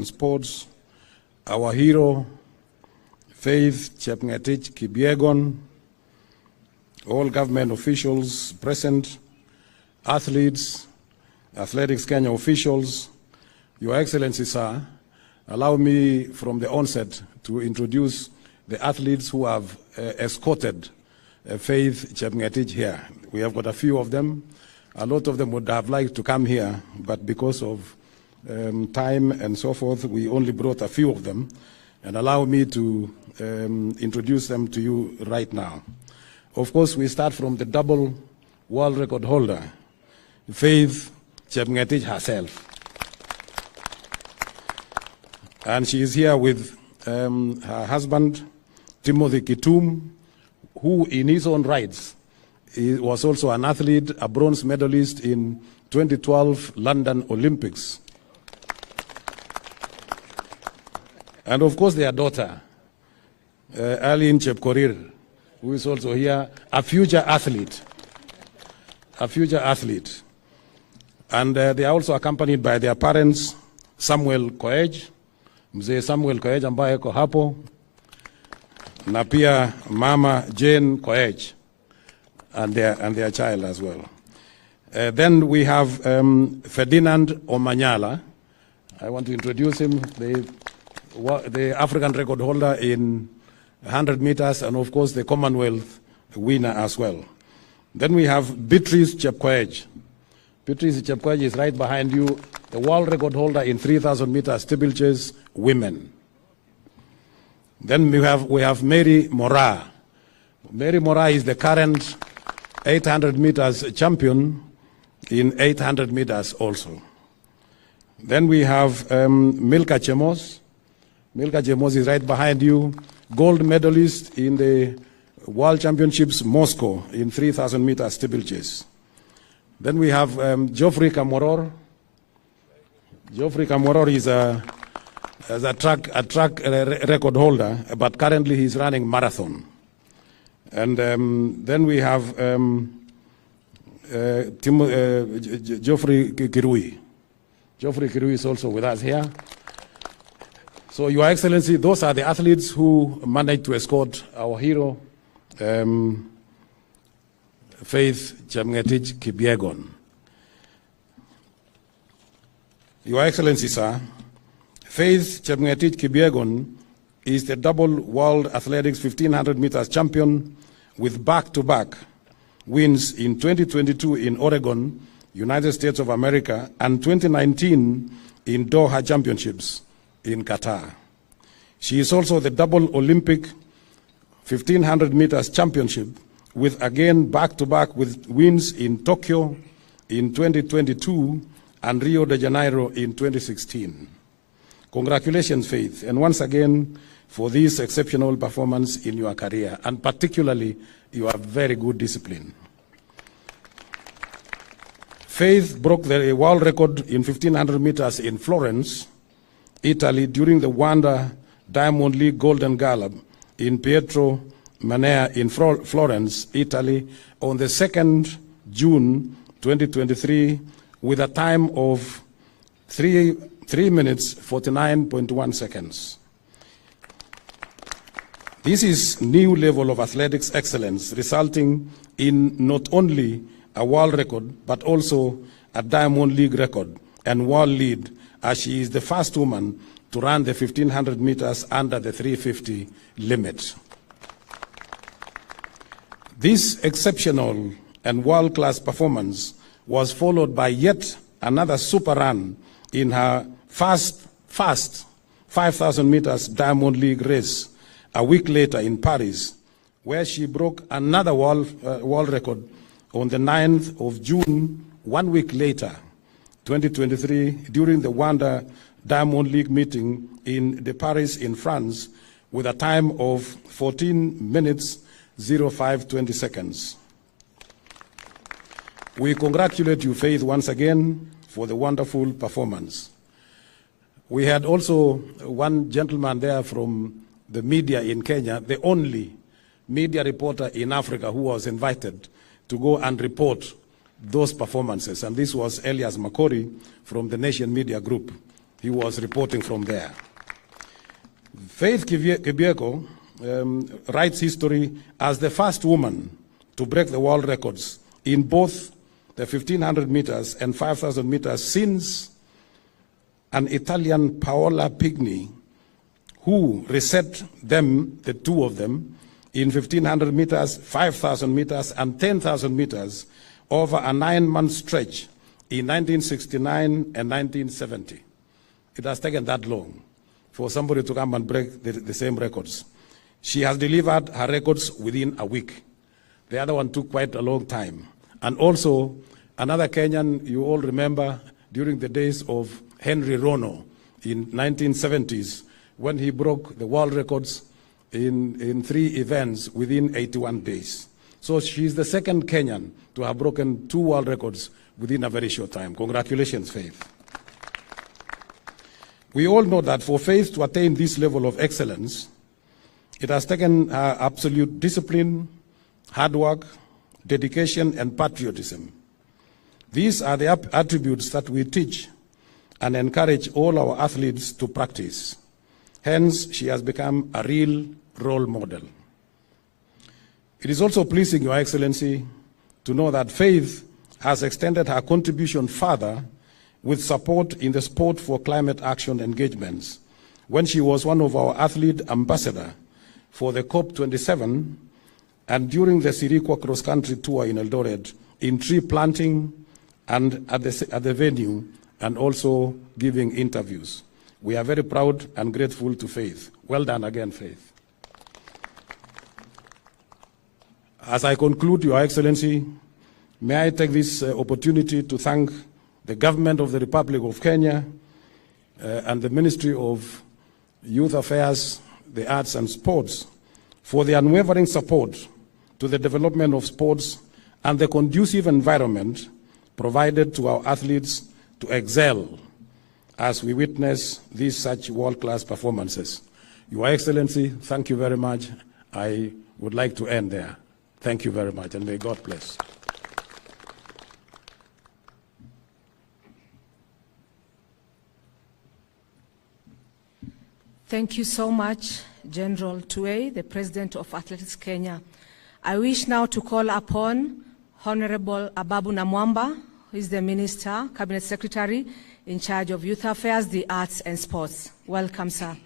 and Sports, our hero, Faith Chepngetich Kipyegon, all government officials present, athletes, Athletics Kenya officials, Your Excellency, sir, allow me from the onset to introduce the athletes who have escorted Faith Chepngetich here. We have got a few of them. A lot of them would have liked to come here, but because of time and so forth, we only brought a few of them. And allow me to introduce them to you right now. Of course, we start from the double world record holder, Faith Chepngetich herself. And she is here with her husband, Timothy Kitum, who in his own rights was also an athlete, a bronze medalist in 2012 London Olympics. And of course their daughter, Aline Chepkorir, who is also here, a future athlete. And they are also accompanied by their parents, Samuel Koech, Mzee Samuel Koech ambaye yuko hapo, na pia Mama Jane Koech and their child as well. Then we have Ferdinand Omanyala. I want to introduce him, the African record holder in 100 meters, and of course the Commonwealth winner as well. Then we have Beatrice Chepkoech. Beatrice Chepkoech is right behind you, the world record holder in 3,000 meters steeplechase women. Then we have Mary Moraa. Mary Moraa is the current 800 meters champion in 800 meters also. Then we have Milka Chemos. Milka Chemos is right behind you, gold medalist in the World Championships Moscow in 3,000 meters steeplechase. Then we have Geoffrey Kamworor. Geoffrey Kamworor is a track record holder, but currently he's running marathon. And then we have Geoffrey Kirui. Geoffrey Kirui is also with us here. So, Your Excellency, those are the athletes who managed to escort our hero, Faith Chepngetich Kipyegon. Your Excellency, sir, Faith Chepngetich Kipyegon is the double World Athletics 1500 meters champion with back-to-back wins in 2022 in Oregon, United States of America, and 2019 in Doha Championships in Qatar. She is also the double Olympic 1500 meters championship with again back-to-back with wins in Tokyo in 2022 and Rio de Janeiro in 2016. Congratulations, Faith, and once again for this exceptional performance in your career, and particularly your very good discipline. Faith broke the world record in 1500 meters in Florence, Italy, during the Wanda Diamond League Golden Gala in Pietro Manea in Florence, Italy, on the 2nd June 2023, with a time of 3 minutes 49.1 seconds. This is new level of athletics excellence, resulting in not only a world record, but also a Diamond League record and world lead, as she is the first woman to run the 1500 meters under the 350 limit. This exceptional and world-class performance was followed by yet another super run in her first 5,000 meters Diamond League race a week later in Paris, where she broke another world record on the 9th of June, 1 week later, 2023, during the Wanda Diamond League meeting in Paris in France, with a time of 14 minutes 0520 seconds. We congratulate you, Faith, once again for the wonderful performance. We had also one gentleman there from the media in Kenya, the only media reporter in Africa who was invited to go and report those performances. And this was Elias Makori from the Nation Media Group. he was reporting from there. Faith Kipyegon writes history as the first woman to break the world records in both the 1,500 meters and 5,000 meters since an Italian Paola Pigni, who reset them, the two of them, in 1,500 meters, 5,000 meters, and 10,000 meters over a 9-month stretch in 1969 and 1970. It has taken that long for somebody to come and break the same records. She has delivered her records within a week. The other one took quite a long time. And also, another Kenyan, you all remember, during the days of Henry Rono in 1970s, when he broke the world records in 3 events within 81 days. So she's the second Kenyan to have broken 2 world records within a very short time. Congratulations, Faith. We all know that for Faith to attain this level of excellence, it has taken absolute discipline, hard work, dedication, and patriotism. These are the attributes that we teach and encourage all our athletes to practice. Hence, she has become a real role model. It is also pleasing, Your Excellency, to know that Faith has extended her contribution further with support in the Sport for Climate Action engagements when she was one of our athlete ambassadors for the COP27 and during the Sirikwa cross-country tour in Eldoret in tree planting and at the venue, and also giving interviews. We are very proud and grateful to Faith. Well done again, Faith. As I conclude, Your Excellency, may I take this opportunity to thank the government of the Republic of Kenya and the Ministry of Youth Affairs, the Arts and Sports for the unwavering support to the development of sports and the conducive environment provided to our athletes to excel as we witness these such world-class performances. Your Excellency, thank you very much. I would like to end there. Thank you very much, and may God bless. Thank you so much, General Tuwei, the President of Athletics Kenya. I wish now to call upon Honorable Ababu Namwamba, who is the Minister, Cabinet Secretary, in charge of Youth Affairs, the Arts and Sports. Welcome, sir.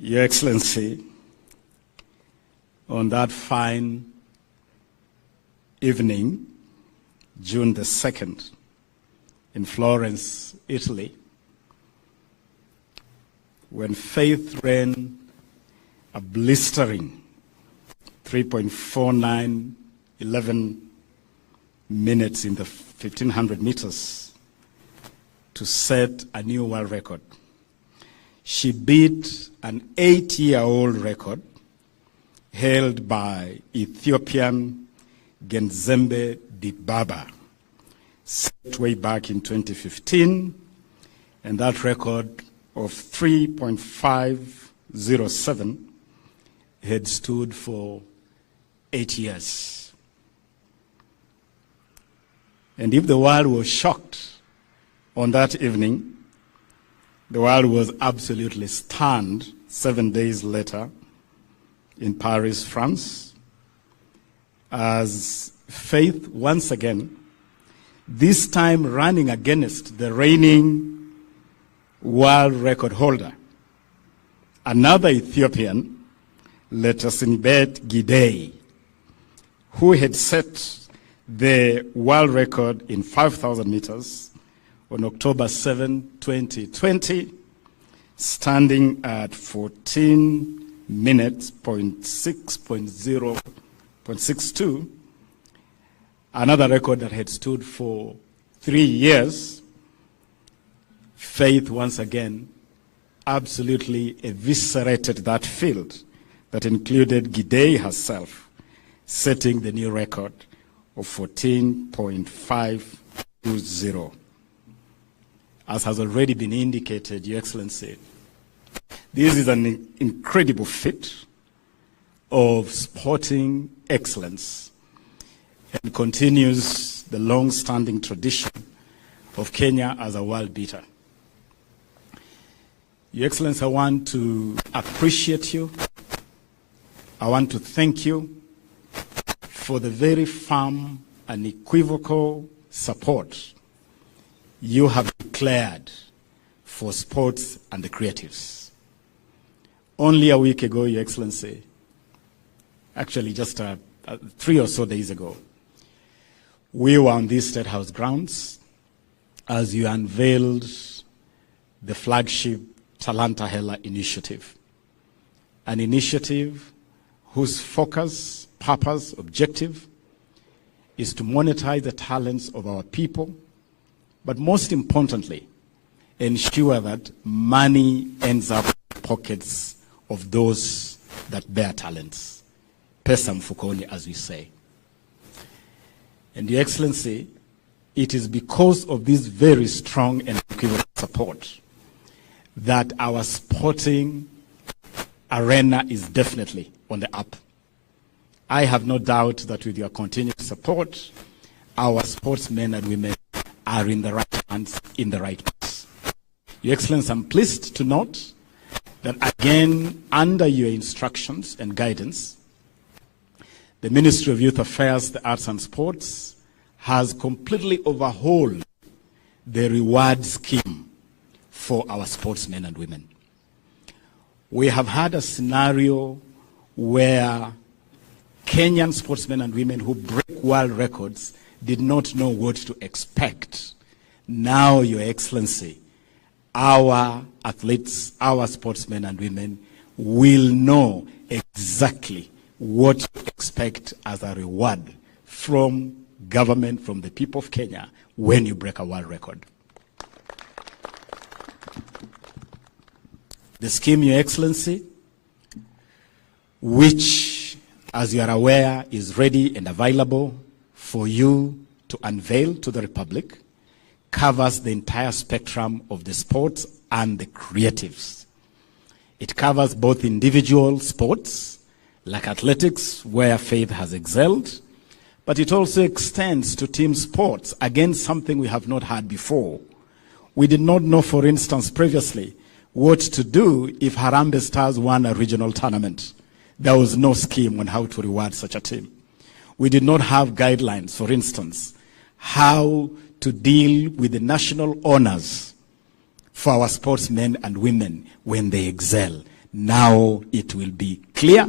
Your Excellency, on that fine evening, June the 2nd, in Florence, Italy, when Faith ran a blistering 3.4911 minutes in the 1,500 meters to set a new world record. She beat an 8-year-old record held by Ethiopian Genzembe Dibaba, set way back in 2015, and that record of 3.507 had stood for 8 years. And if the world was shocked on that evening, the world was absolutely stunned 7 days later in Paris, France, as Faith once again, this time running against the reigning world record holder, another Ethiopian, Letasinibet Gidey, who had set the world record in 5,000 meters on October 7, 2020, standing at 14 minutes, 0.62, another record that had stood for 3 years. Faith once again absolutely eviscerated that field that included Gidey herself, setting the new record of 14.520. As has already been indicated, Your Excellency, this is an incredible feat of sporting excellence and continues the long-standing tradition of Kenya as a world beater. Your Excellency, I want to appreciate you. I want to thank you for the very firm and equivocal support you have declared for sports and the creatives. Only a week ago, Your Excellency, actually just 3 or so days ago, we were on these Statehouse grounds as you unveiled the flagship Talanta Hela initiative, an initiative whose focus, purpose, objective is to monetize the talents of our people, but most importantly, ensure that money ends up in the pockets of those that bear talents. Pesa mfukoni, as we say. And Your Excellency, it is because of this very strong and equivocal support that our sporting arena is definitely on the up. I have no doubt that with your continued support, our sportsmen and women are in the right hands, in the right place. Your Excellency, I'm pleased to note that again, under your instructions and guidance, the Ministry of Youth Affairs, the Arts and Sports has completely overhauled the reward scheme for our sportsmen and women. We have had a scenario where Kenyan sportsmen and women who break world records did not know what to expect. Now, Your Excellency, our athletes, our sportsmen and women will know exactly what to expect as a reward from government, from the people of Kenya, when you break a world record. The scheme, Your Excellency, which, as you are aware, is ready and available for you to unveil to the Republic, covers the entire spectrum of the sports and the creatives. It covers both individual sports, like athletics, where Faith has excelled, but it also extends to team sports, again, something we have not had before. We did not know, for instance, previously, what to do if Harambee Stars won a regional tournament. There was no scheme on how to reward such a team. We did not have guidelines, for instance, how to deal with the national honors for our sportsmen and women when they excel. Now it will be clear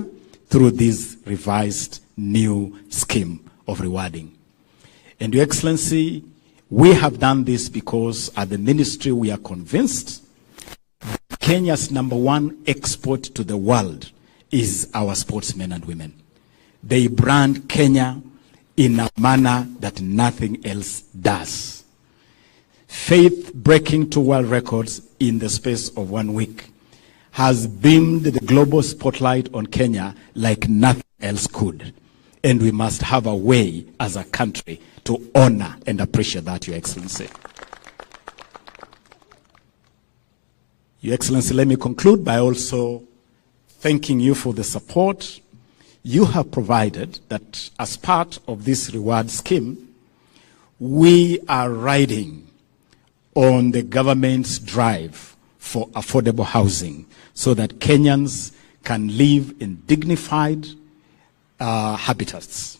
through this revised new scheme of rewarding. And Your Excellency, we have done this because at the ministry we are convinced Kenya's #1 export to the world is our sportsmen and women. They brand Kenya in a manner that nothing else does. Faith breaking 2 world records in the space of 1 week has beamed the global spotlight on Kenya like nothing else could. And we must have a way as a country to honor and appreciate that, Your Excellency. Your Excellency, let me conclude by also thanking you for the support you have provided, that as part of this reward scheme, we are riding on the government's drive for affordable housing so that Kenyans can live in dignified habitats.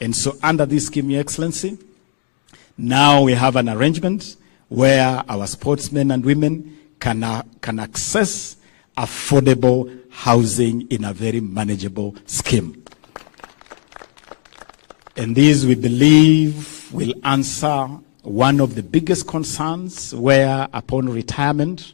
And so under this scheme, Your Excellency, now we have an arrangement where our sportsmen and women can access affordable housing in a very manageable scheme. And this, we believe, will answer one of the biggest concerns where, upon retirement,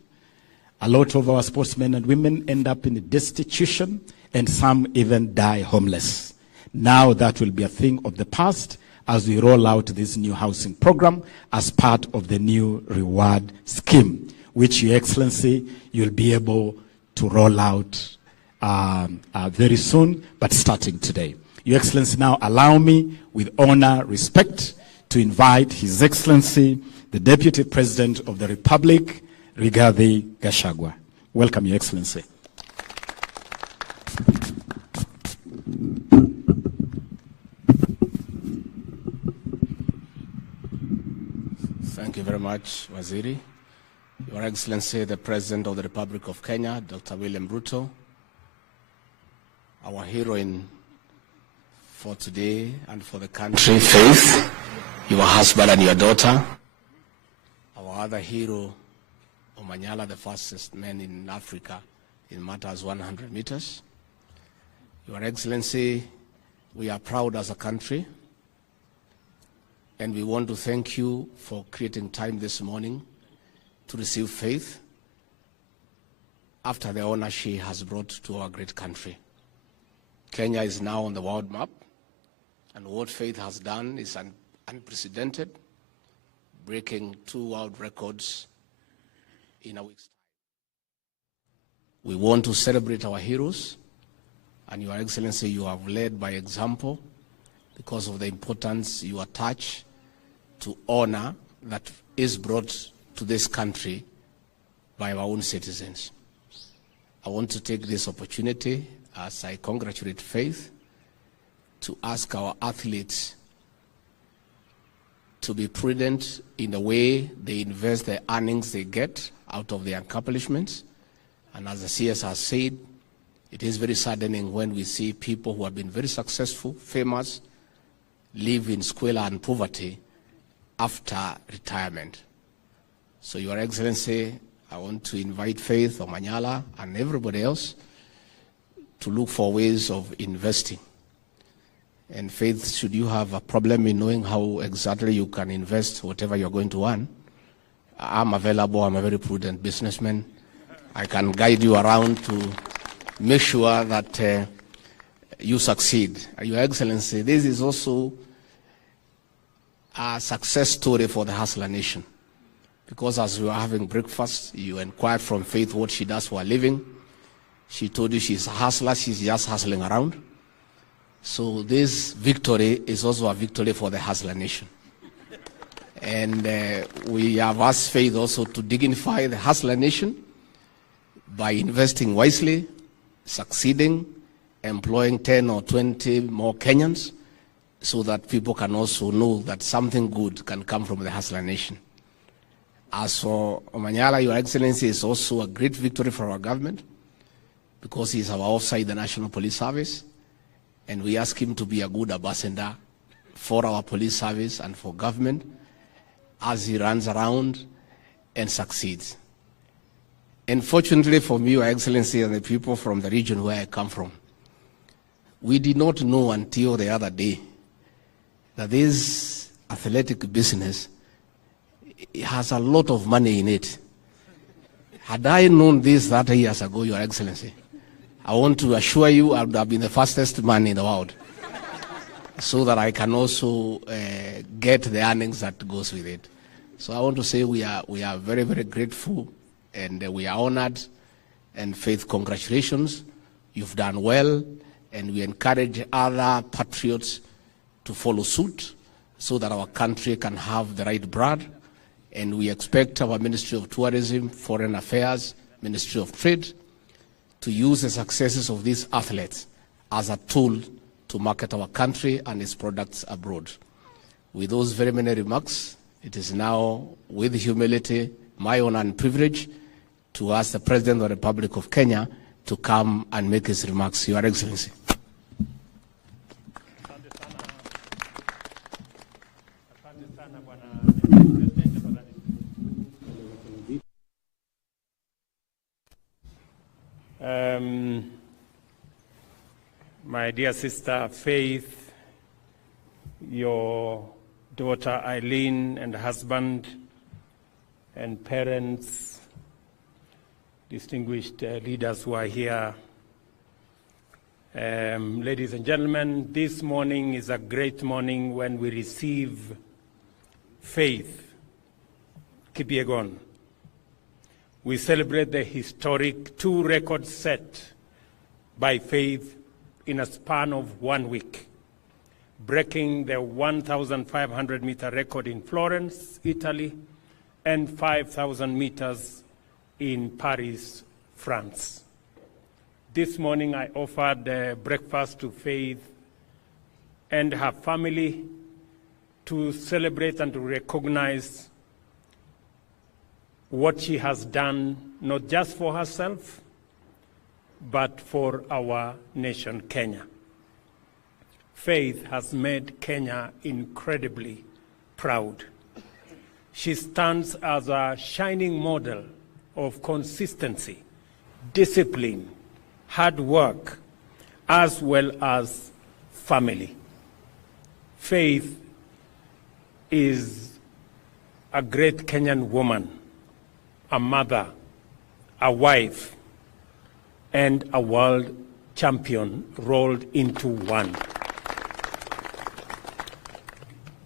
a lot of our sportsmen and women end up in destitution and some even die homeless. Now that will be a thing of the past as we roll out this new housing program as part of the new reward scheme, which, Your Excellency, you'll be able to roll out very soon, but starting today. Your Excellency, now allow me, with honor, respect, to invite His Excellency, the Deputy President of the Republic, Rigathi Gachagua. Welcome, Your Excellency. Thank you very much, Waziri. Your Excellency, the President of the Republic of Kenya, Dr. William Ruto, our heroine for today and for the country, Faith, your husband and your daughter, our other hero, Omanyala, the fastest man in Africa in matters 100 meters. Your Excellency, we are proud as a country, and we want to thank you for creating time this morning to receive Faith after the honor she has brought to our great country. Kenya is now on the world map, and what Faith has done is unprecedented, breaking 2 world records in a week's time. We want to celebrate our heroes, and Your Excellency, you have led by example because of the importance you attach to honor that is brought to this country by our own citizens. I want to take this opportunity, as I congratulate Faith, to ask our athletes to be prudent in the way they invest the earnings they get out of their accomplishments. And as the CS has said, it is very saddening when we see people who have been very successful, famous, live in squalor and poverty after retirement. So Your Excellency, I want to invite Faith, Omanyala, and everybody else to look for ways of investing. And Faith, should you have a problem in knowing how exactly you can invest whatever you're going to earn, I'm available. I'm a very prudent businessman. I can guide you around to make sure that you succeed. Your Excellency, this is also a success story for the Hustler Nation. Because as we were having breakfast, you inquired from Faith what she does for a living. She told you she's a hustler, she's just hustling around. So this victory is also a victory for the Hustler Nation. And we have asked Faith also to dignify the Hustler Nation by investing wisely, succeeding, employing 10 or 20 more Kenyans, so that people can also know that something good can come from the Hustler Nation. As for Omanyala, Your Excellency, is also a great victory for our government because he's our outside the National Police Service, and we ask him to be a good ambassador for our police service and for government as he runs around and succeeds. And fortunately for me, Your Excellency, and the people from the region where I come from, we did not know until the other day that this athletic business has a lot of money in it. Had I known this 30 years ago, Your Excellency, I want to assure you I would have been the fastest man in the world so that I can also get the earnings that goes with it. So I want to say we are very, very grateful, and we are honored. And Faith, congratulations. You've done well, and we encourage other patriots to follow suit so that our country can have the right blood. And we expect our Ministry of Tourism, Foreign Affairs, Ministry of Trade to use the successes of these athletes as a tool to market our country and its products abroad. With those very many remarks, it is now with humility, my honor and privilege to ask the President of the Republic of Kenya to come and make his remarks. Your Excellency. My dear sister Faith, your daughter Eileen, and husband and parents, distinguished leaders who are here, ladies and gentlemen, this morning is a great morning when we receive Faith Kipyegon. We celebrate the historic 2 records set by Faith in a span of 1 week, breaking the 1,500 meter record in Florence, Italy, and 5,000 meters in Paris, France. This morning I offered breakfast to Faith and her family to celebrate and to recognize what she has done, not just for herself, but for our nation, Kenya. Faith has made Kenya incredibly proud. She stands as a shining model of consistency, discipline, hard work, as well as family. Faith is a great Kenyan woman, a mother, a wife, and a world champion rolled into one.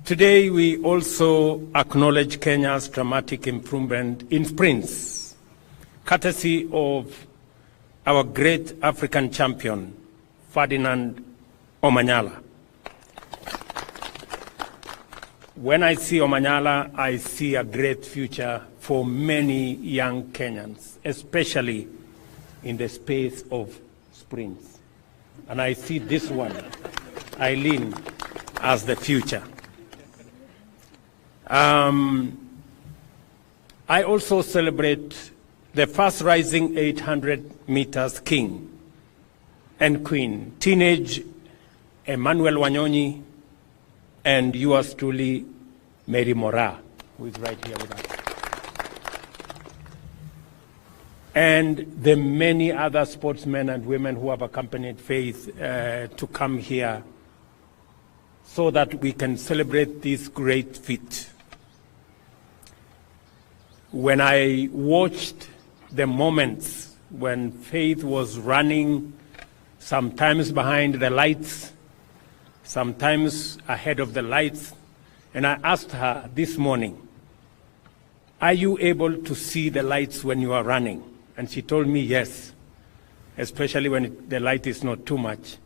Today, we also acknowledge Kenya's dramatic improvement in sprints, courtesy of our great African champion, Ferdinand Omanyala. When I see Omanyala, I see a great future for many young Kenyans, especially in the space of sprints. And I see this one, Eileen, as the future. I also celebrate the first rising 800 meters king and queen, teenage Emmanuel Wanyonyi, and yours truly, Mary Mora, who is right here with us. And the many other sportsmen and women who have accompanied Faith to come here so that we can celebrate this great feat. When I watched the moments when Faith was running, sometimes behind the lights, sometimes ahead of the lights, and I asked her this morning, are you able to see the lights when you are running? And she told me yes, especially when the light is not too much.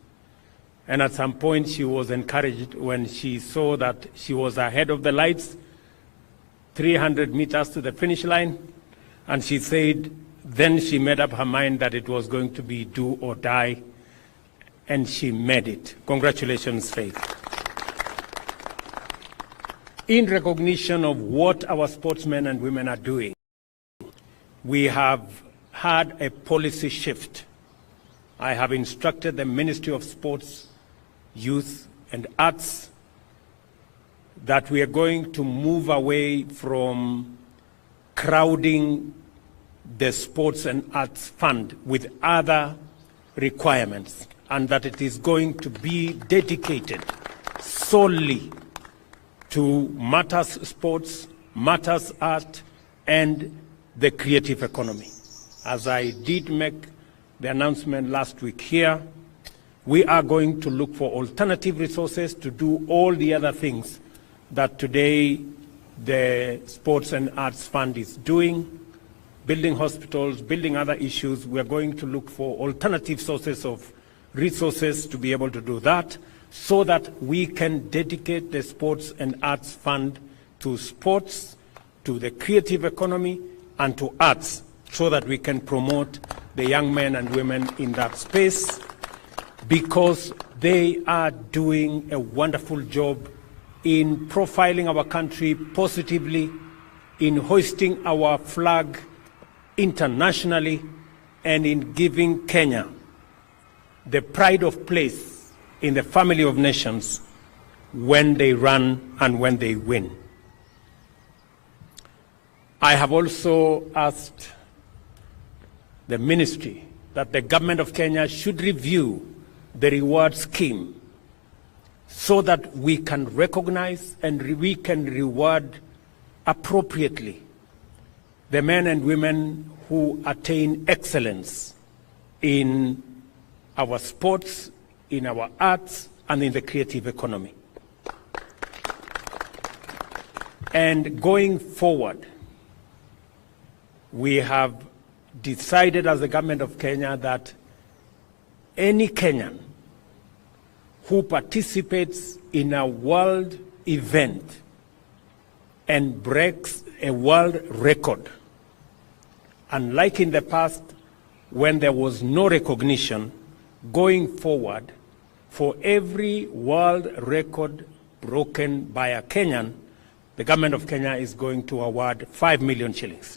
And at some point she was encouraged when she saw that she was ahead of the lights, 300 meters to the finish line, and she said then she made up her mind that it was going to be do or die, and she made it. Congratulations, Faith. In recognition of what our sportsmen and women are doing, we have had a policy shift. I have instructed the Ministry of Sports, Youth and Arts that we are going to move away from crowding the Sports and Arts Fund with other requirements, and that it is going to be dedicated solely to matters sports, matters art, and the creative economy. As I did make the announcement last week here, we are going to look for alternative resources to do all the other things that today the Sports and Arts Fund is doing, building hospitals, building other issues. We are going to look for alternative sources of resources to be able to do that, so that we can dedicate the Sports and Arts Fund to sports, to the creative economy, and to arts, so that we can promote the young men and women in that space, because they are doing a wonderful job in profiling our country positively, in hoisting our flag internationally, and in giving Kenya the pride of place in the family of nations when they run and when they win. I have also asked the ministry that the government of Kenya should review the reward scheme so that we can recognize and we can reward appropriately the men and women who attain excellence in our sports, in our arts, and in the creative economy. And going forward, we have decided as the government of Kenya that any Kenyan who participates in a world event and breaks a world record, unlike in the past when there was no recognition, going forward, for every world record broken by a Kenyan, the government of Kenya is going to award 5 million shillings.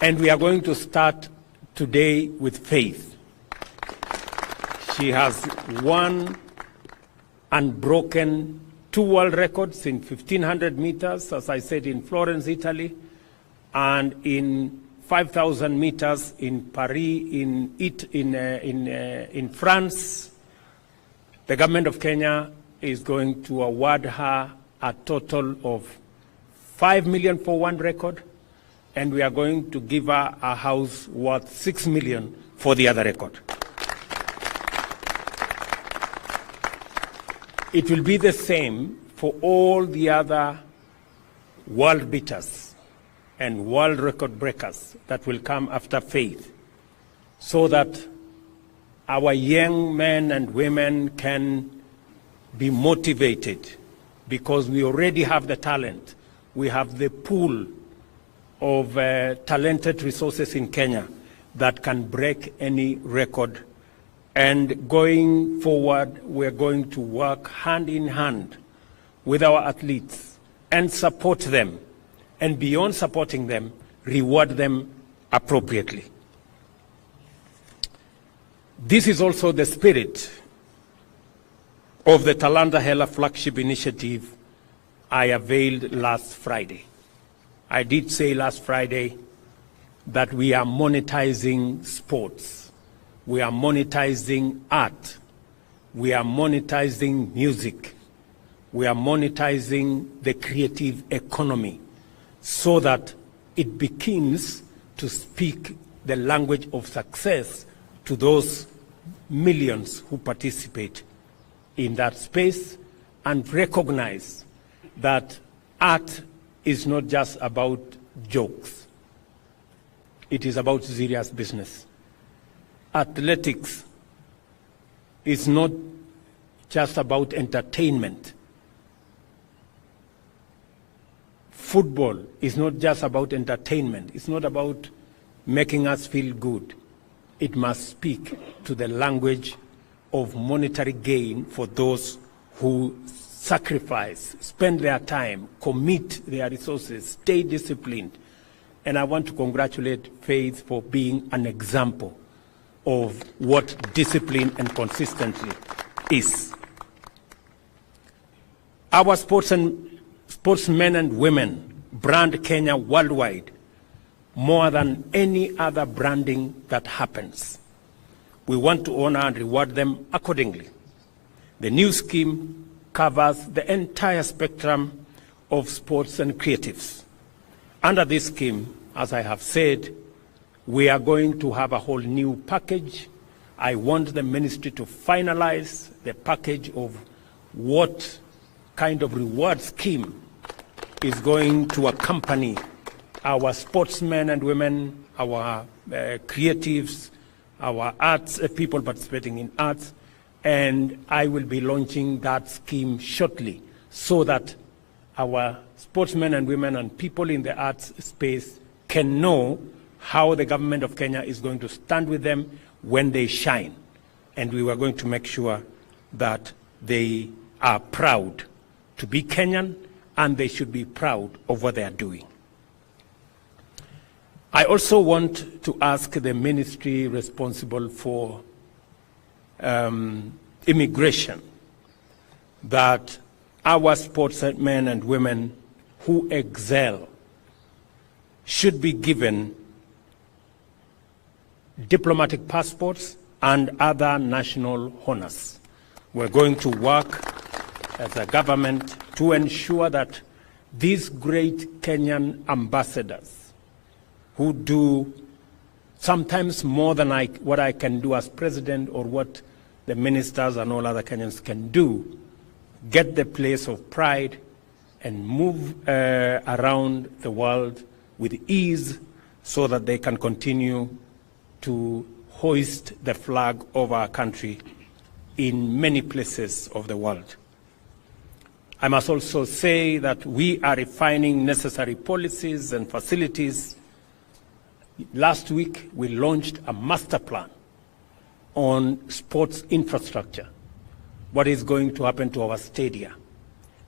And we are going to start today with Faith. She has won unbroken 2 world records in 1,500 meters, as I said, in Florence, Italy, and in 5,000 meters in Paris, in France. The government of Kenya is going to award her a total of 5 million for one record, and we are going to give her a house worth 6 million for the other record. It will be the same for all the other world beaters and world record breakers that will come after Faith, so that our young men and women can be motivated, because we already have the talent. We have the pool of talented resources in Kenya that can break any record. And going forward, we're going to work hand in hand with our athletes and support them. And beyond supporting them, reward them appropriately. This is also the spirit of the Talanta Hela flagship initiative I availed last Friday. I did say last Friday that we are monetizing sports. We are monetizing art. We are monetizing music. We are monetizing the creative economy so that it begins to speak the language of success to those millions who participate in that space, and recognize that art is not just about jokes. It is about serious business. Athletics is not just about entertainment. Football is not just about entertainment. It's not about making us feel good. It must speak to the language of monetary gain for those who sacrifice, spend their time, commit their resources, stay disciplined. And I want to congratulate Faith for being an example of what discipline and consistency is. Our sportsmen and women brand Kenya worldwide more than any other branding that happens. We want to honor and reward them accordingly. The new scheme covers the entire spectrum of sports and creatives. Under this scheme, as I have said, we are going to have a whole new package. I want the ministry to finalize the package of what kind of reward scheme is going to accompany our sportsmen and women, our creatives, our arts, people participating in arts, and I will be launching that scheme shortly so that our sportsmen and women and people in the arts space can know how the government of Kenya is going to stand with them when they shine. And we are going to make sure that they are proud to be Kenyan, and they should be proud of what they are doing. I also want to ask the ministry responsible for immigration that our sportsmen and women who excel should be given diplomatic passports and other national honors. We're going to work as a government to ensure that these great Kenyan ambassadors who do sometimes more than what I can do as president or what the ministers and all other Kenyans can do, get the place of pride and move around the world with ease so that they can continue to hoist the flag of our country in many places of the world. I must also say that we are refining necessary policies and facilities. Last week, we launched a master plan on sports infrastructure. What is going to happen to our stadia?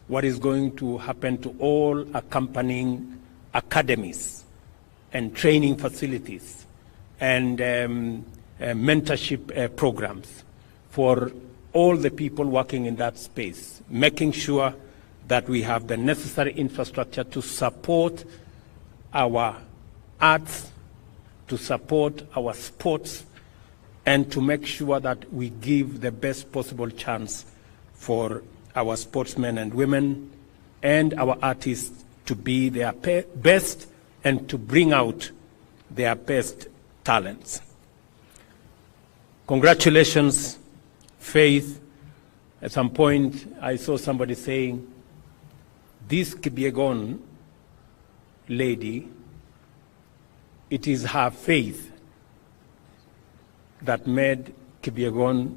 What is going to happen to all accompanying academies and training facilities and mentorship programs for all the people working in that space, making sure that we have the necessary infrastructure to support our arts, to support our sports, and to make sure that we give the best possible chance for our sportsmen and women and our artists to be their best and to bring out their best talents. Congratulations, Faith. At some point, I saw somebody saying, this Kipyegon lady, it is her faith that made Kipyegon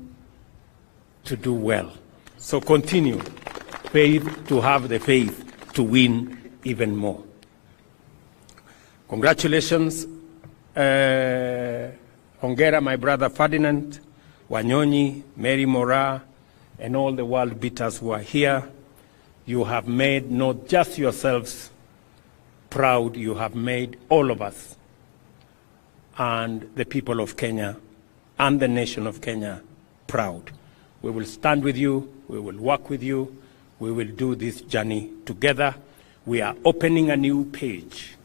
to do well. So continue, Faith, to have the faith to win even more. Congratulations, Hongera, my brother Ferdinand, Wanyonyi, Mary Mora, and all the world beaters who are here. You have made not just yourselves proud, you have made all of us and the people of Kenya and the nation of Kenya proud. We will stand with you, we will work with you, we will do this journey together. We are opening a new page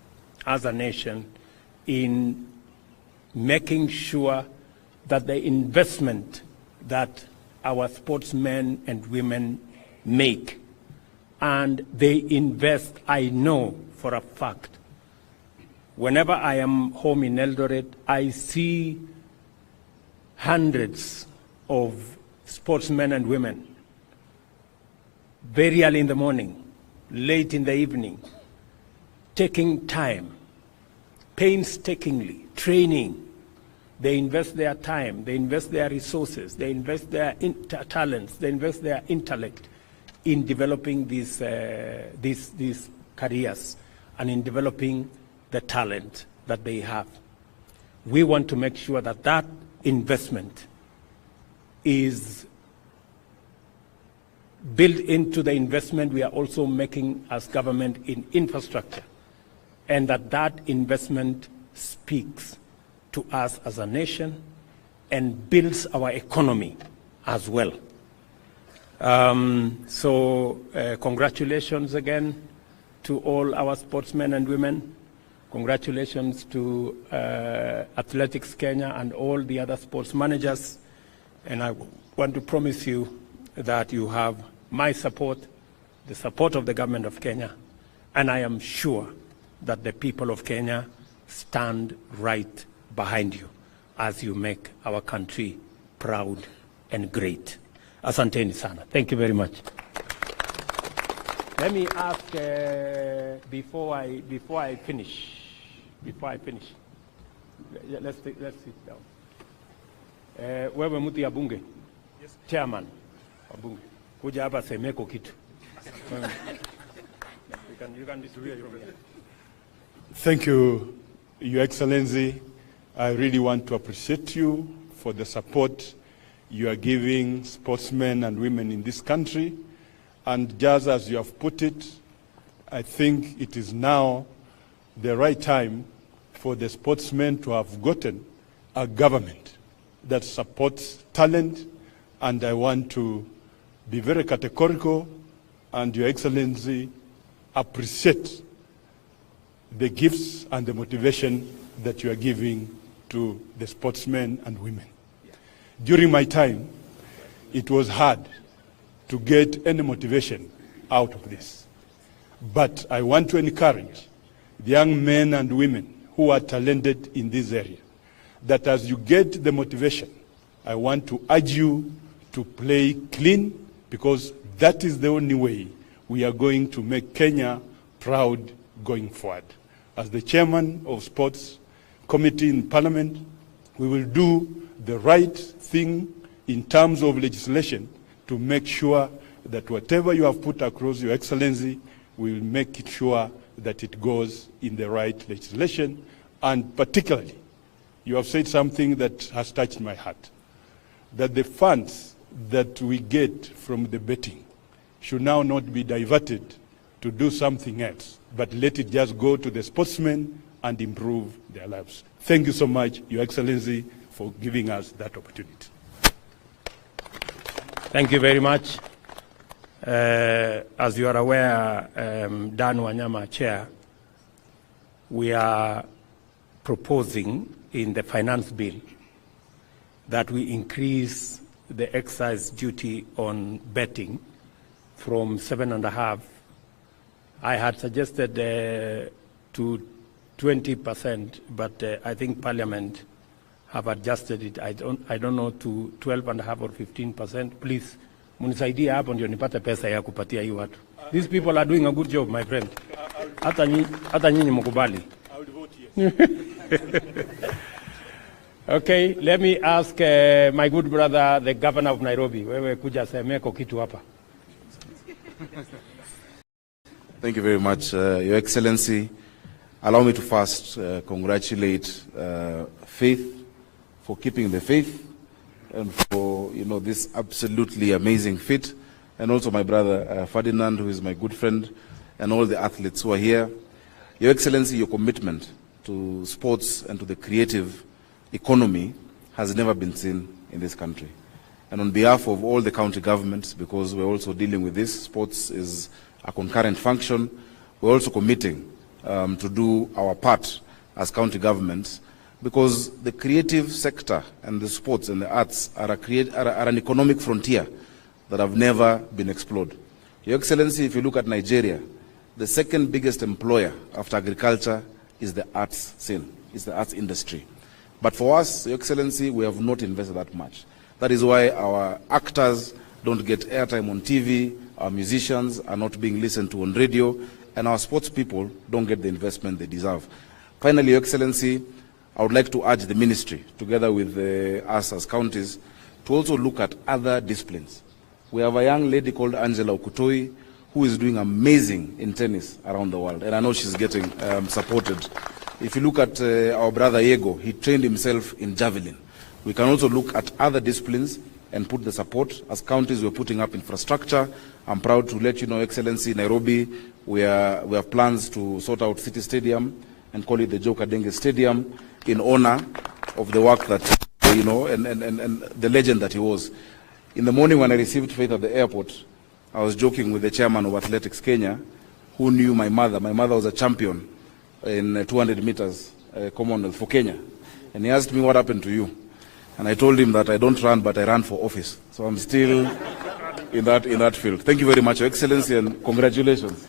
as a nation in making sure that the investment that our sportsmen and women make, and they invest, I know for a fact, whenever I am home in Eldoret, I see hundreds of sportsmen and women very early in the morning, late in the evening, taking time, painstakingly, training. They invest their time, they invest their resources, they invest their talents, they invest their intellect in developing these careers and in developing the talent that they have. We want to make sure that that investment is built into the investment we are also making as government in infrastructure, and that that investment speaks to us as a nation and builds our economy as well. Congratulations again to all our sportsmen and women. Congratulations to Athletics Kenya and all the other sports managers. And I want to promise you that you have my support, the support of the government of Kenya, and I am sure that the people of Kenya stand right behind you as you make our country proud and great. Asanteni sana. Thank you very much. Let me ask, before I finish, let's sit down. Wewe mtu ya bunge? Yes. Chairman wa bunge. Kuja hapa semeko kitu. You can distribute from here. Thank you, Your Excellency. I really want to appreciate you for the support you are giving sportsmen and women in this country. And just as you have put it, I think it is now the right time for the sportsmen to have gotten a government that supports talent. And I want to be very categorical, and Your Excellency, appreciate the gifts and the motivation that you are giving to the sportsmen and women. Yeah. During my time, it was hard to get any motivation out of this. But I want to encourage the young men and women who are talented in this area, that as you get the motivation, I want to urge you to play clean, because that is the only way we are going to make Kenya proud going forward. As the chairman of Sports Committee in Parliament, we will do the right thing in terms of legislation to make sure that whatever you have put across, Your Excellency, we will make it sure that it goes in the right legislation. And particularly, you have said something that has touched my heart, that the funds that we get from the betting should now not be diverted to do something else, but let it just go to the sportsmen and improve their lives. Thank you so much, Your Excellency, for giving us that opportunity. Thank you very much. As you are aware, Dan Wanyama, Chair, we are proposing in the finance bill that we increase the excise duty on betting from 7.5%. I had suggested to 20%, but I think Parliament have adjusted it. I don't know, to 12.5% or 15%. Please, munisaidia hapo ndio nipate pesa ya kupatia hii watu. These people are doing a good job, my friend. Hata nyinyi mkubali. I would vote yes. Okay, let me ask my good brother, the governor of Nairobi. Wewe kuja semeko kitu hapa. Thank you very much, Your Excellency. Allow me to first congratulate Faith for keeping the faith and for this absolutely amazing feat, and also my brother Ferdinand, who is my good friend, and all the athletes who are here. Your Excellency, your commitment to sports and to the creative economy has never been seen in this country. And on behalf of all the county governments, because we're also dealing with this, sports is a concurrent function, we're also committing to do our part as county governments, because the creative sector and the sports and the arts are an economic frontier that have never been explored. Your Excellency, if you look at Nigeria, the second biggest employer after agriculture is the arts scene, is the arts industry. But for us, Your Excellency, we have not invested that much. That is why our actors don't get airtime on TV, our musicians are not being listened to on radio, and our sports people don't get the investment they deserve. Finally, Your Excellency, I would like to urge the ministry, together with us as counties, to also look at other disciplines. We have a young lady called Angela Okutoi, who is doing amazing in tennis around the world, and I know she's getting supported. If you look at our brother Yego, he trained himself in javelin. We can also look at other disciplines and put the support. As counties, we're putting up infrastructure. I'm proud to let you know, Excellency, Nairobi, we have plans to sort out City Stadium and call it the Joe Kadenge Stadium in honor of the work that, and the legend that he was. In the morning when I received Faith at the airport, I was joking with the chairman of Athletics Kenya, who knew my mother. My mother was a champion in 200 meters Commonwealth for Kenya. And he asked me, what happened to you? And I told him that I don't run, but I ran for office. So I'm still in that field. Thank you very much, Your Excellency, and congratulations.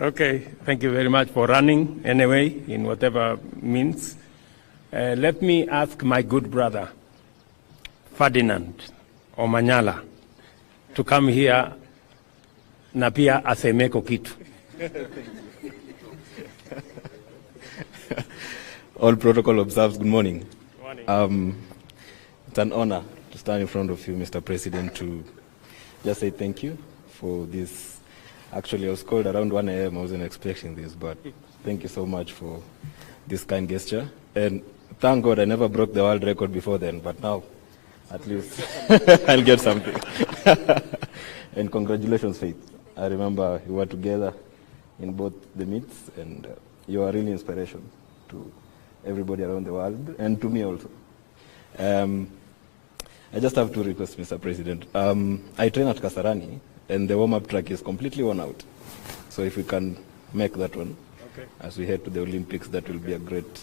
Okay, thank you very much for running anyway, in whatever means. Let me ask my good brother, Ferdinand Omanyala, to come here na pia asemeko kitu. All protocol observed. Good morning. Good morning. It's an honor to stand in front of you, Mr. President, to just say thank you for this. Actually, I was called around 1 a.m. I wasn't expecting this, but thank you so much for this kind gesture. And thank God I never broke the world record before then, but now at least I'll get something. And congratulations, Faith. I remember we were together in both the meets, and you are really inspiration to everybody around the world, and to me also. I just have two requests, Mr. President. I train at Kasarani, and the warm-up track is completely worn out. So if we can make that one, okay, as we head to the Olympics, that will be a great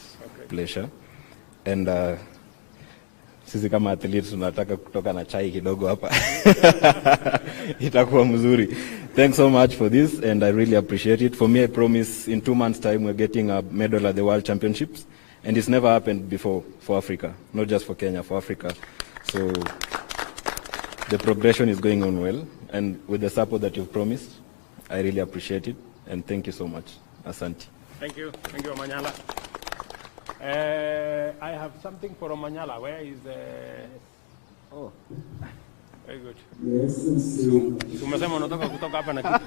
pleasure. And sisi kama athletes tunataka kutoka na chai kidogo hapa. Itakuwa mzuri. Thanks so much for this, and I really appreciate it. For me, I promise in 2 months' time we're getting a medal at the World Championships, and it's never happened before for Africa, not just for Kenya, for Africa. So the progression is going on well, and with the support that you've promised, I really appreciate it, and thank you so much. Asante. Thank you, Omanyala. I have something for Omanyala. Where is the... Oh, very good. Yes, Umesema unataka kutoka hapa na kitu.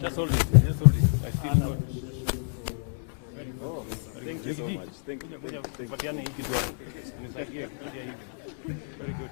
Just hold it. I still got it. Oh, thank Thank you so much. Thank you. Patiane hii kitu hapo. Nisaidie kuja hivi. Very good.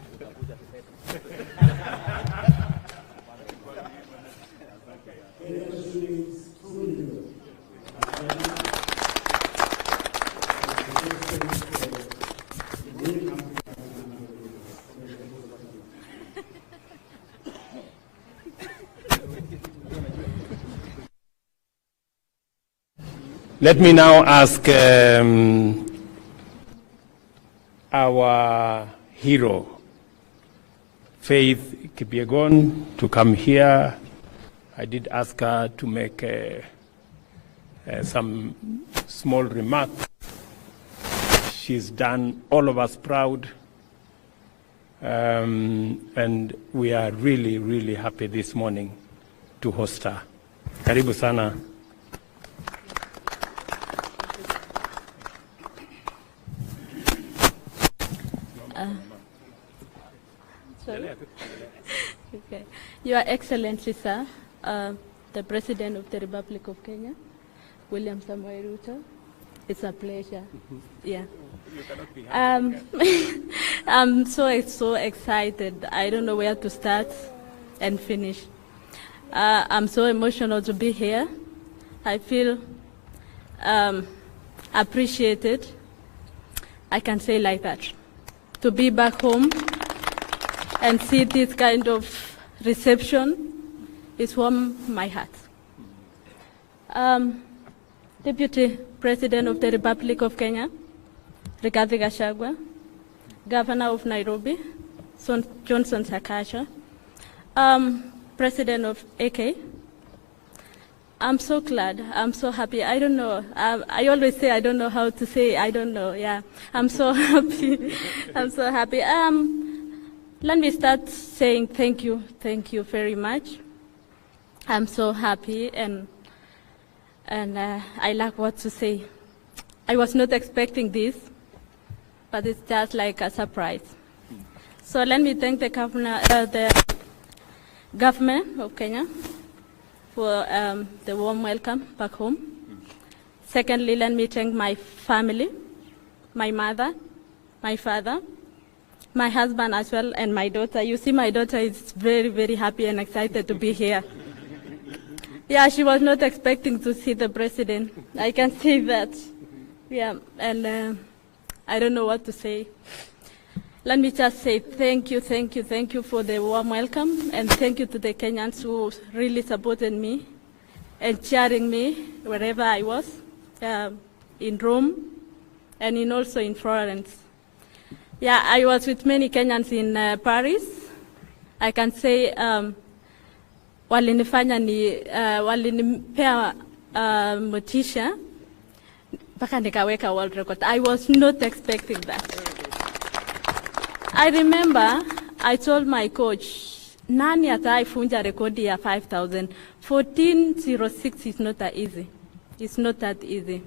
Let me now ask our hero, Faith Kipyegon, to come here. I did ask her to make some small remarks. She's done all of us proud. And we are really, really happy this morning to host her. Karibu sana. Okay. Your Excellency, sir, the President of the Republic of Kenya, William Samoei Ruto, it's a pleasure. Yeah. I'm so excited. I don't know where to start and finish. I'm so emotional to be here. I feel appreciated. I can say like that. To be back home and see this kind of reception is warm my heart. Deputy President of the Republic of Kenya, Rigathi Gachagua, Governor of Nairobi, Johnson Sakaja, President of AK, I'm so glad, I'm so happy. I don't know, I always say I don't know how to say, I don't know, yeah. I'm so happy, I'm so happy. Let me start saying thank you very much. I'm so happy and I lack what to say. I was not expecting this, but it's just like a surprise. So let me thank the government of Kenya for the warm welcome back home. Secondly, let me thank my family, my mother, my father, my husband as well, and my daughter. You see, my daughter is very, very happy and excited to be here. Yeah, she was not expecting to see the president. I can say that. Yeah, and I don't know what to say. Let me just say thank you for the warm welcome, and thank you to the Kenyans who really supported me and cheering me wherever I was, in Rome and also in Florence. Yeah, I was with many Kenyans in Paris. I can say walinipea motisha mpaka nikaweka world record. I was not expecting that. I remember I told my coach, nani ataifunja rekodi ya 5,000? 14:06 is not that easy. It's not that easy.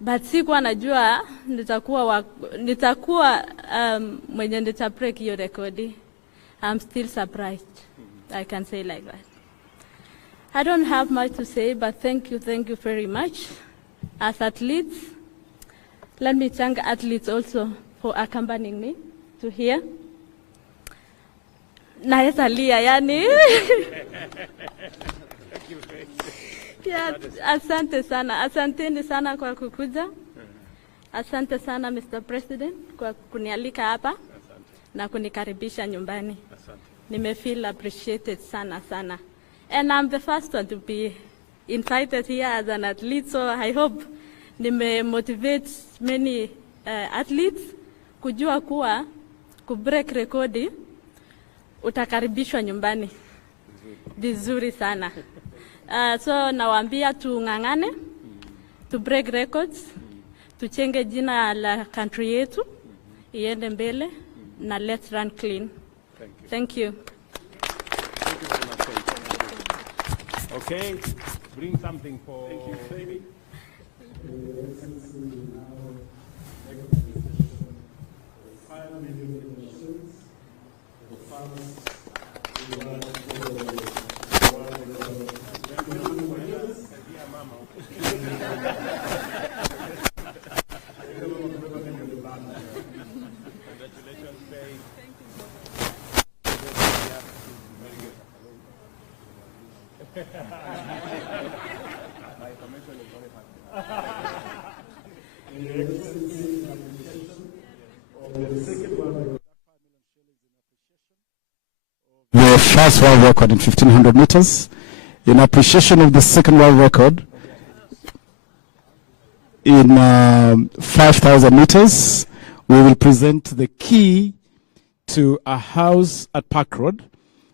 But sikuwa najua nitakuwa mwenye nitabreak hiyo rekodi. I'm still surprised. I can say like that. I don't have much to say, but thank you very much. As athletes, let me thank athletes also for accompanying me to here. Naeza lia, yani. Yeah, asante sana. Asanteni sana kwa kukuja. Asante sana Mr. President kwa kunialika hapa na kunikaribisha nyumbani. Nimefeel appreciated sana. And I'm the first one to be invited here as an athlete, so I hope motivate many athletes kujua kuwa kubreak rekodi utakaribishwa nyumbani vizuri sana. So nawaambia tung'ang'ane, to break records, tuchenge jina la country yetu iende mbele, na let's run clean. Thank you. Okay, bring something for baby. The first world record in 1500 meters. In appreciation of the second world record in 5000 meters, we will present the key to a house at Park Road,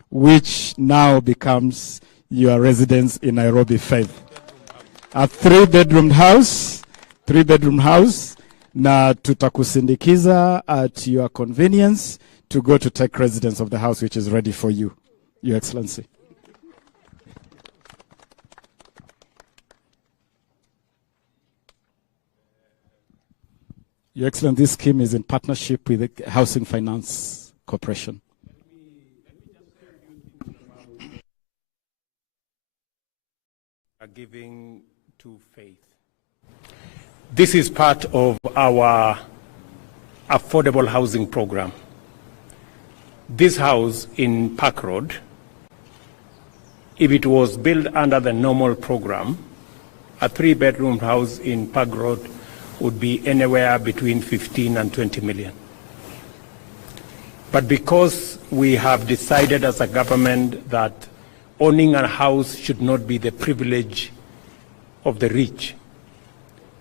which now becomes your residence in Nairobi, Faith. A three-bedroom house, na tutakusindikiza at your convenience to go to take residence of the house, which is ready for you, Your Excellency. Your Excellency, this scheme is in partnership with the Housing Finance Corporation. Giving to Faith. This is part of our affordable housing program. This house in Park Road, if it was built under the normal program, a three-bedroom house in Park Road would be anywhere between 15 and 20 million. But because we have decided as a government that owning a house should not be the privilege of the rich,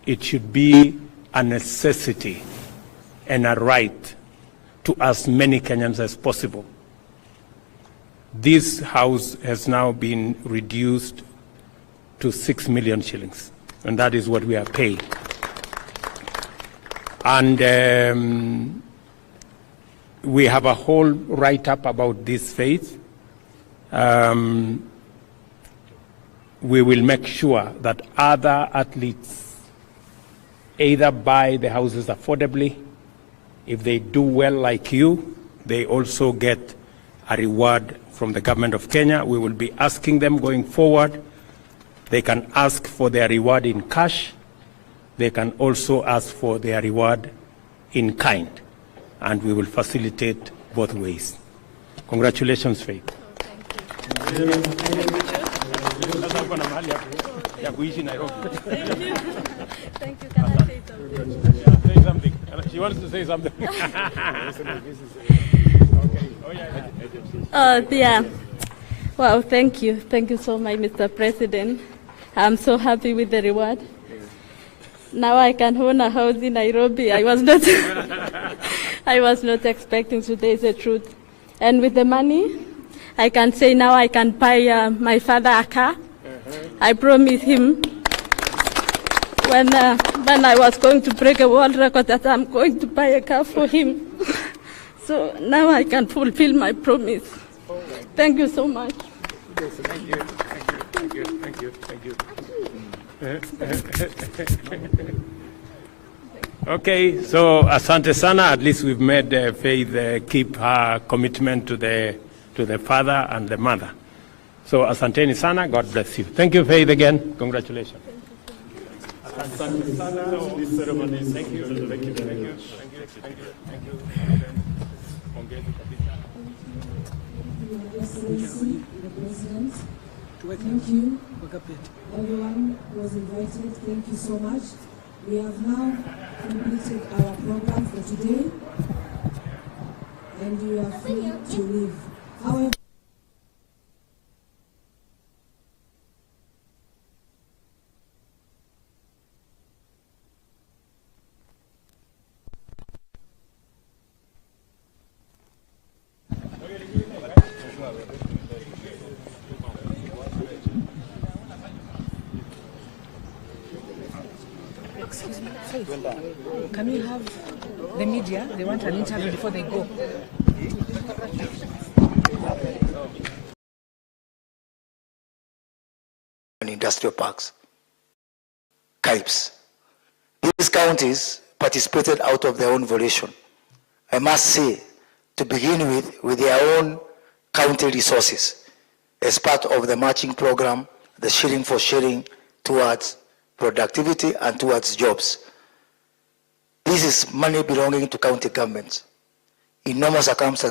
it should be a necessity and a right to as many Kenyans as possible. This house has now been reduced to 6 million shillings, and that is what we are paying. And we have a whole write-up about this, Faith. We will make sure that other athletes either buy the houses affordably. If they do well like you, they also get a reward from the government of Kenya. We will be asking them going forward. They can ask for their reward in cash. They can also ask for their reward in kind. And we will facilitate both ways. Congratulations, Faith. Thank you. Thank you. Can I say something? Yeah, say something. She wants to say something. Okay. Yeah. Wow, thank you. Thank you so much, Mr. President. I'm so happy with the reward. Now I can own a house in Nairobi. I was not expecting today, is the truth. And with the money, I can say now I can buy my father a car. I promised him when I was going to break a world record that I'm going to buy a car for him. So now I can fulfill my promise. Thank you so much. Thank you. Thank you. Thank you. Thank you. Okay, so asante sana. At least we've made Faith keep her commitment to the father and the mother. So asanteni sana. God bless you. Thank you, Faith, again. Congratulations. Asante sana. This ceremony. Thank you. Thank you. Thank you. Thank you. Thank you. Thank you. Thank you. Everyone was invited. Thank you so much. We have now completed our program for today, and you are free to leave. However, can we have the media? They want an interview before they go. Industrial parks, KIPes. These counties participated out of their own volition. I must say, to begin with their own county resources, as part of the matching program, the shilling for shilling towards productivity and towards jobs. This is money belonging to county governments. In normal circumstances,